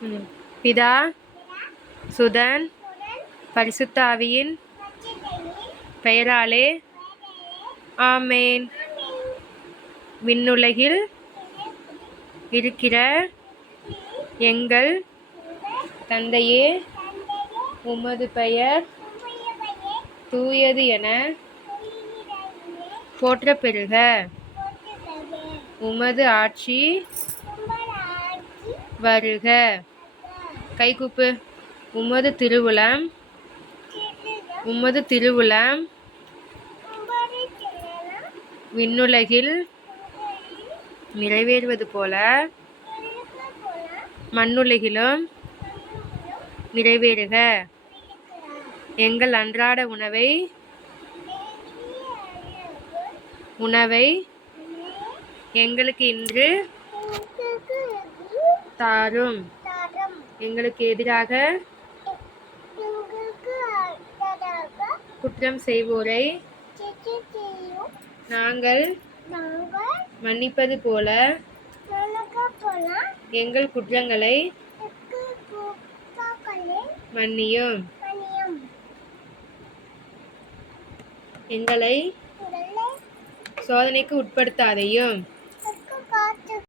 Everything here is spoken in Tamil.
ம். பிதா சுதன் பரிசுத்த ஆவியின் பெயராலே ஆமேன். விண்ணுலகில் இருக்கிற எங்கள் தந்தையே, உமது பெயர் தூயது என போற்றப் பெறுக. உமது ஆட்சி வருக. கைகூப்பு. உமது திருவுளம் விண்ணுலகில் நிறைவேறுவது போல மண்ணுலகிலும் நிறைவேறுக. எங்கள் அன்றாட உணவை எங்களுக்கு இன்று தாரும். எங்களுக்கு எதிராக குற்றம் செய்வோரை நாங்கள் மன்னிப்பது போல எங்கள் குற்றங்களை மன்னியும். எங்களை சோதனைக்கு உட்படுத்தாதையும்